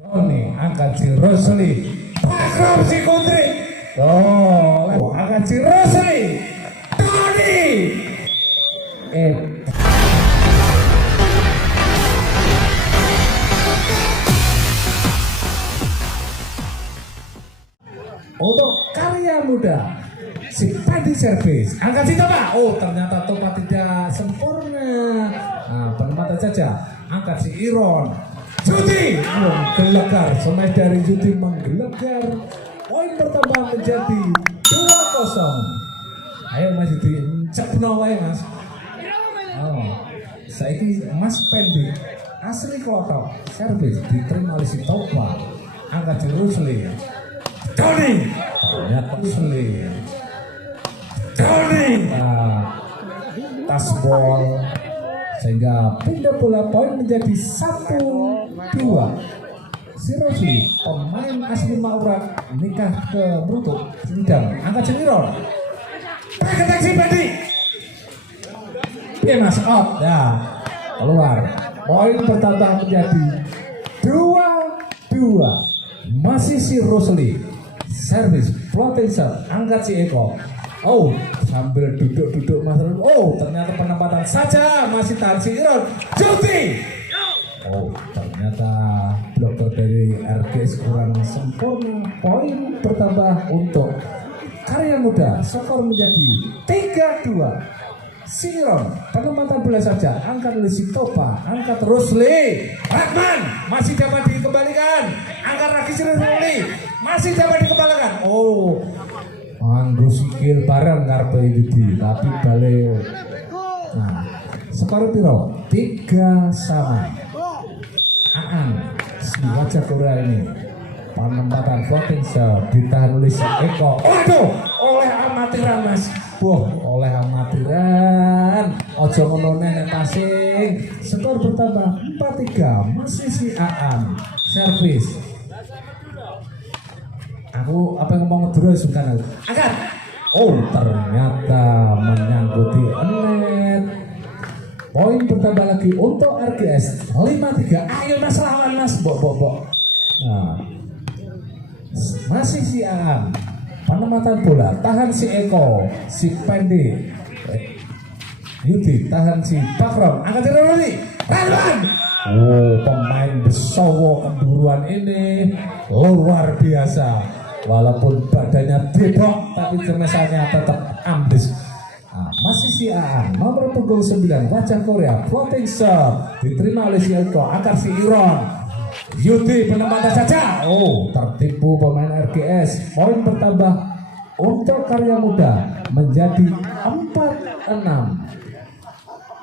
Tony angkat si Rosli, Pakram si Kudri. Oh, angkat si Rosli, Tony. Untuk karya muda si Padi Servis, angkat si Topa. Oh, ternyata Topa tidak sempurna. Nah, penempatan saja. Angkat si Iron. Judi menggelegar, semai dari Judi menggelegar. Poin bertambah menjadi 2-0. Ayo Mas Judi, cepno wae Mas. Oh, saiki Mas Pendi asli klotok servis diterima oleh si Topa. Angkat si Rusli. Tony, ternyata Rusli. Tony, tasbol sehingga pindah bola poin menjadi 1-2. Si Rusli, pemain asli Maurak, nikah ke Brutuk sedang angkat senior. Pakai si Padi. Iya Mas, out ya, keluar. Poin bertambah menjadi 2-2. Masih si Rusli. Servis floating shot, angkat si Eko. Oh, sambil duduk-duduk Mas Rul. Oh, ternyata penempatan saja masih Tarsi Iron. Judi. Oh, ternyata bloker dari RGS kurang sempurna. Poin bertambah untuk karya muda. Skor menjadi 3-2. Siron, penempatan bola saja. Angkat oleh si Topa, angkat Rusli. Rahman masih dapat dikembalikan. Angkat lagi si Rusli, masih dapat dikembalikan. Oh, anggo sikil bareng ngarepe Yudi, tapi balik. Nah, skor piro? 3-3. Si wajah Korea ini penempatan floating shot ditahan oleh si Eko. Waduh, oleh amatiran Mas. Wah, oleh amatiran. Ojo ngono nek passing. Skor bertambah 4-3. Masih si Aan. Servis. Aku apa yang ngomong dulu sungkan aku. Angkat. Oh, ternyata menyangkuti net. Poin bertambah lagi untuk RGS 5-3. Ayo Mas lawan Mas. Bok. Nah. Masih si Aan. Penempatan bola, tahan si Eko, si Pendi. Yudi, tahan si Pakram. Angkat si Roli. Rahman. Oh, pemain Besowo Kenduruan ini luar biasa. Walaupun badannya debok, tapi jenasannya tetap ambis. Nah, masih si Aan, nomor punggung 9, wajah Korea, floating shot diterima oleh si Eko, angkat si Iron. Yudi penempatan saja. Oh, tertipu pemain RGS. Poin bertambah untuk karya muda menjadi 4-6.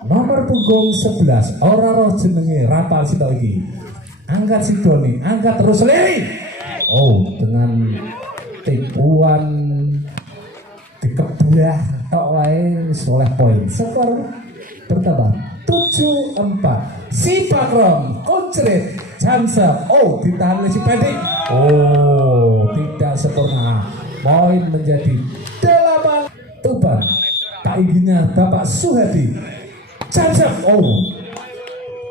Nomor punggung 11, ora roh jenenge rapal sito iki. Angkat si Doni, angkat terus Leri. Oh, dengan tipuan dikebelah tok wae oleh poin. Skor bertambah 7-4. Si Pakrom koncret Jamsap. Oh, ditahan oleh si Pedi. Oh, tidak sempurna. Poin menjadi 8 Tuban. Taingginya Bapak Suhadi. Jamsap. Oh,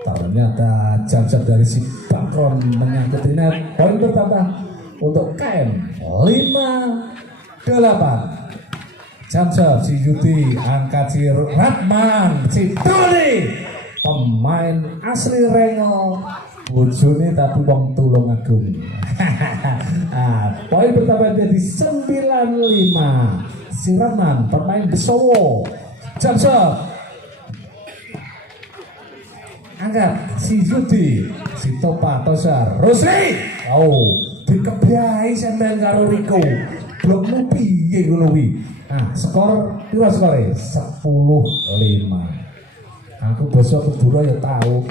ternyata Jamsap dari si Pakrom menyangkut net. Poin bertambah untuk KM 5-8. Jamsap si Yudi, angkat si Rahman, si Tony. Pemain asli Rengel, bojone tapi wong Tulungagung. Poin bertambah jadi 9-5. Si Rahman, pemain Besowo. Jamsap. Angkat si Yudi, si Topa Tosar, Rusli. Oh, dikebyai sampean karo Riko. Blokmu piye ngono kuwi? Nah, skor piro skore? 10-5. Aku besok kedua ya tahu.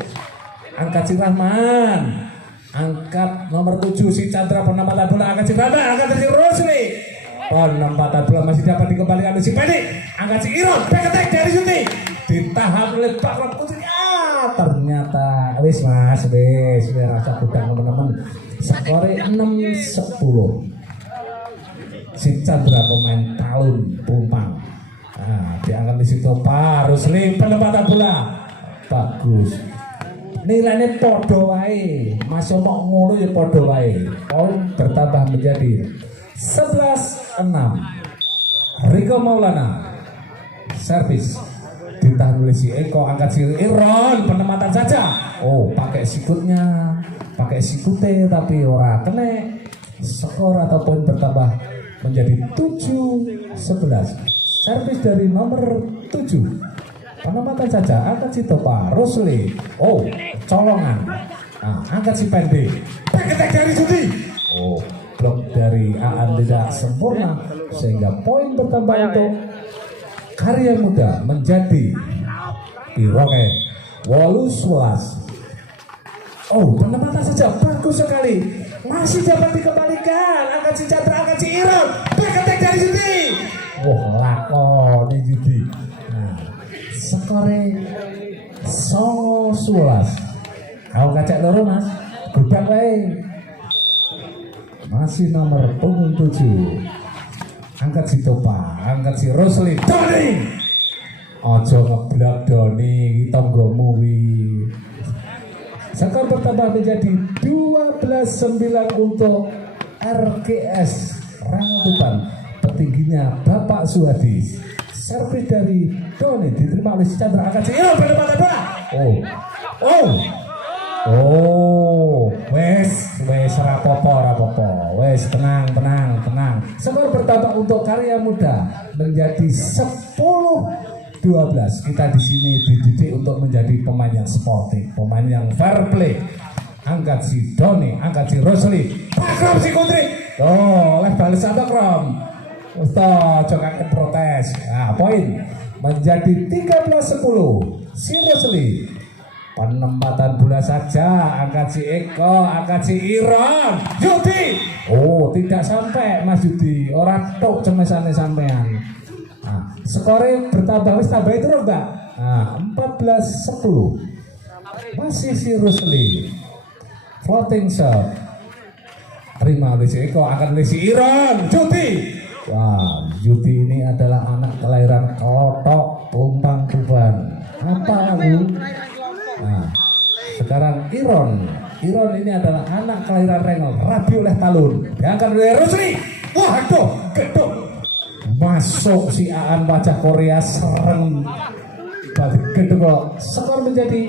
Angkat si Rahman, angkat nomor 7 si Chandra penempatan bola, angkat si Rahman, angkat si Rusli. Penempatan bola masih dapat dikembalikan oleh si Pedi. Angkat si Iron, back attack dari Suti. Ditahan oleh Pak Putri. Ternyata wis Mas, wis rasa gudang teman-teman. Skore 6-10. Si Chandra pemain Talun Pumpang. Nah, diangkat di situ Pak Rusli, penempatan bola bagus. nilainya podo wae. Masih mau ngono ya podo wae. Poin bertambah menjadi 11-6. Riko Maulana servis ditahan oleh si Eko, angkat si Iron, penempatan saja. Oh, pakai sikutnya, pakai sikute tapi ora kena. Skor atau poin bertambah menjadi 7-11. Servis dari nomor 7. Penempatan saja, angkat si Topa Rosli. Oh, colongan. Nah, angkat si Pende. Paketek dari Judi. Oh, blok dari Aan tidak sempurna sehingga poin bertambah untuk Karya Muda menjadi Iroke Walus Walas. Oh, penempatan saja bagus sekali. Masih dapat dikembalikan. Angkat si Chandra, angkat si Iron. Paketek dari Judi. Wah, lakon Judi. Nah, skore 11. Kau kacak loro Mas. Gudang wae. Masih nomor punggung 7. Angkat si Topa, angkat si Rosli. Doni. Ojo ngeblok Doni, tonggomu wi. Skor bertambah menjadi 12-9 untuk RGS Rangutuban. Petingginya Bapak Suhadi. Servis dari Doni diterima oleh si Chandra, angkat si Iron, penempatan bola. Wes rapopo, wes tenang. Skor bertambah untuk Karya Muda menjadi 10-12. Kita di sini dididik untuk menjadi pemain yang sportif, pemain yang fair play. Angkat si Doni, angkat si Rosli, Pakrom si Kudri. Oh, oleh balas apa Krom? Ustaz, jangan protes. Nah, poin menjadi 13-10. Si Rosli. Penempatan bola saja, angkat si Eko, angkat si Iron, Yudi. Oh, tidak sampai Mas Yudi, orang tok cemesane sampean. Nah, skornya bertambah, wis tambah terus Mbak. Nah, 14-10. Masih si Rusli. Floating shot. Terima oleh si Eko, angkat oleh si Iron, Yudi. Wah, Yudi ini adalah anak kelahiran Klotok, Lumpang, Tuban. Apa lagu? Nah, sekarang Iron ini adalah anak kelahiran Rengel, rabi oleh Talun, diangkat oleh Rusli. Wah, gedok masuk si Aan wajah Korea serem balik gedok. Skor menjadi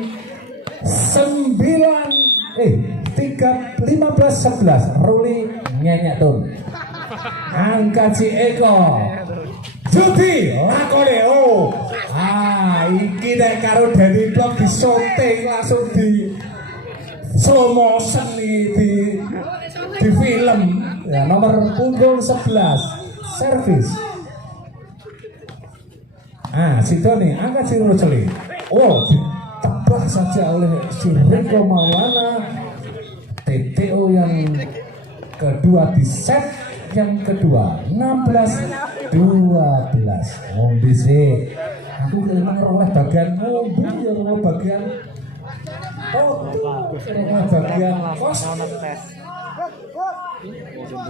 15-11. Ruli nyenyek tun, angkat si Eko, Judi lakone. Iki nek karo Dani Blok di syuting langsung di slow motion di film. Ya, nomor punggung 11 servis. Si Doni angkat si Rusli. Oh, ditebak saja oleh si Riko Maulana. TTO yang kedua di set yang kedua 16-12. Ngombe sih. Aku memang oleh bagian ngombe ya, oleh bagian bagian kos.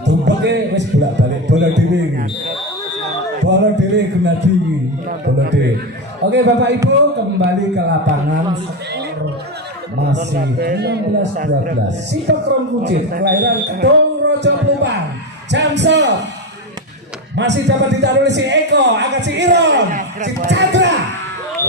Tumpake wis bolak-balik bola dhewe iki. Bola dhewe Gunadi. Bola dhewe. Oke, Bapak Ibu kembali ke lapangan. Masih 16-12. Si Pakron Kucit kelahiran Kedong Rojo Plumpang. Jamso masih dapat ditaruh oleh si Eko, angkat si Iron, si Chandra.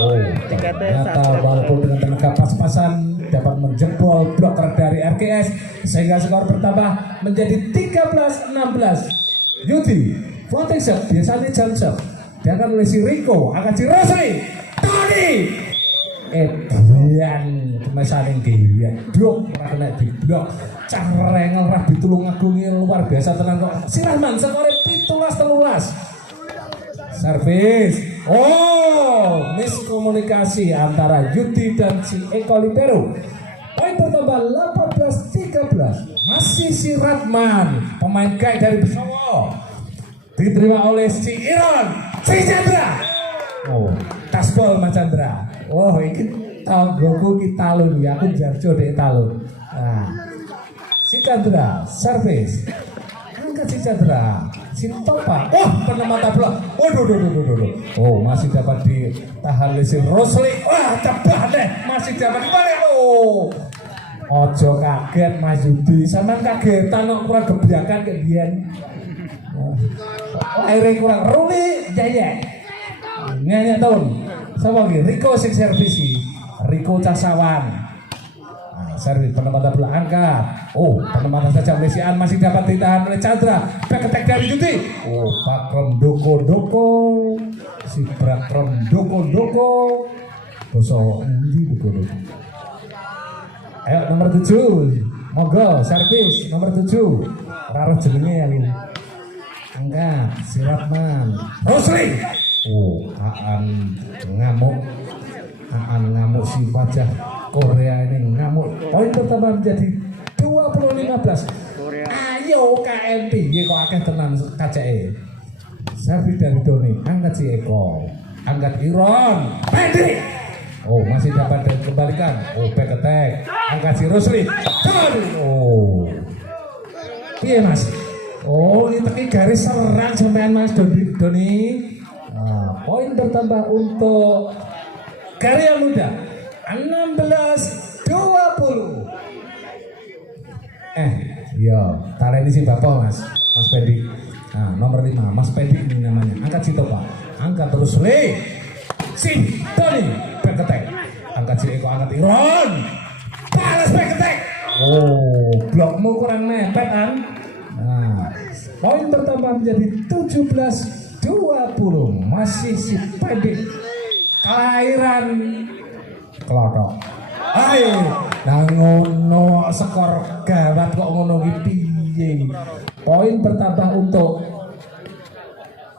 Oh, ternyata walaupun dengan tenaga pas-pasan dapat menjebol bloker dari RGS sehingga skor bertambah menjadi 13-16. Yudi, floating shot biasanya jump shot diangkat oleh si Riko, angkat si Rosli, Tony. Bian kemesaning dia blok ora kena diblok. Cah Rengel ra ditulung agungi luar biasa tenan kok. Si Rahman skore 17-13. Servis. Oh, miskomunikasi antara Yudi dan si Eko Libero. Poin bertambah 18-13. Masih si Ratman, pemain gay dari Besowo. Diterima oleh si Iron, si Chandra. Oh, tasbol Mas Chandra. Oh, ini tanggoku ki Talun ya, aku Jarjo dek Talun. Nah, si Chandra servis, angkat si Chandra, Sintopa. Oh, penempatan bola. Waduh. Oh, masih dapat ditahan oleh si Rosli. Wah, cepat deh. Masih dapat dibalik. Oh. Ojo kaget Mas Yudi, sampean kagetan kok kurang gebrakan ke biyen. Akhirnya kurang ruli, jaya. Nyanyi tahun. Sama lagi, Riko sing servisi, Riko Casawan. Servis penempatan bola angkat. Oh, penempatan saja Mesian masih dapat ditahan oleh Chandra. Back attack dari Yudi. Oh, Bakrom Doko. Si Bakrom Doko. Bosok endi Doko. Ayo nomor 7, monggo servis nomor 7. Raro jenenge ya ini. Angkat, Siratman. Rosli. Oh, Aan ngamuk si wajah Korea ini ngamuk. Poin pertama menjadi 20-15. Ayo KMP, kok akeh tenan KCE. Servis dari Doni, angkat si Eko, angkat Iron, pendek. Oh, masih dapat dikembalikan. Oh, back attack. Angkat si Rosli. Oh. Iya, Mas. Oh, ini teki garis serang sampean Mas Doni. Nah, poin bertambah untuk Karya Muda. 16-20. Iya, taleni si Bapak Mas Pendi. Nah, nomor 5, Mas Pendi ini namanya. Angkat si Topa. Angkat terus si Doni. Back attack. Angkat si Eko, angkat Iron. Balas back attack. Oh, blokmu kurang mepet kan? Nah, poin bertambah menjadi 17-20. Masih si Pedik kelahiran Klothok. Ayo, nah ngono skor gawat kok ngono ki piye? Poin bertambah untuk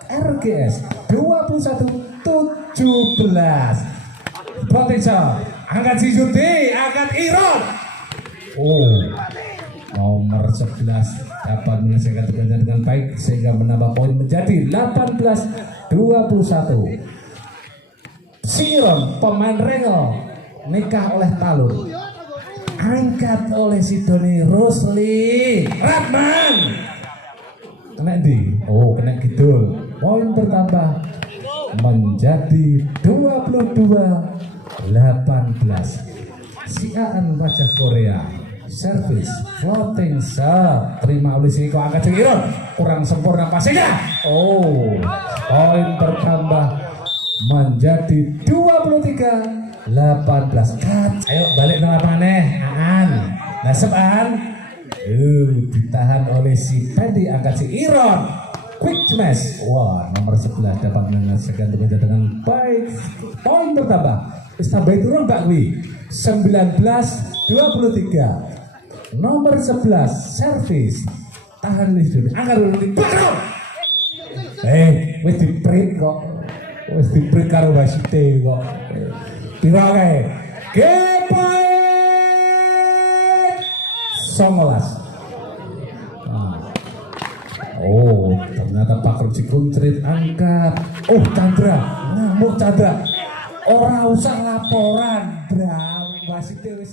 RGS 21-17. Protection, angkat si Yudi, angkat Iron. Oh, nomor 11 dapat menyelesaikan tugasnya dengan baik sehingga menambah poin menjadi 18-21. Si Iron, pemain Rengel, nikah oleh Talur, angkat oleh si Doni Rosli. Ratman kena di, oh kena Kidul. Poin bertambah menjadi 22-18. Si Aan wajah Korea, servis floating shot, terima oleh si Eko, angkat si Iron, kurang sempurna passingnya. Oh, poin bertambah menjadi 23-18. Ayo balik nomor maneh Aan. Nasib Aan. Ditahan oleh si Pendi, angkat si Iron. Quick smash. Wah, nomor 11 dapat menyelesaikan tugasnya dengan baik. Poin bertambah. Tambah turun Mbak Wi. 19-23. Nomor 11 servis. Tahan di sini. Angkat dulu di belakang. Wis di-break kok. Wis di-break karo wasite kok. Piro kae? Gepoin 19. Oh, ternyata Pak Ruci Kuncrit angkat. Oh, Chandra, ngamuk Chandra. Orang usah laporan, bro. Wasite wis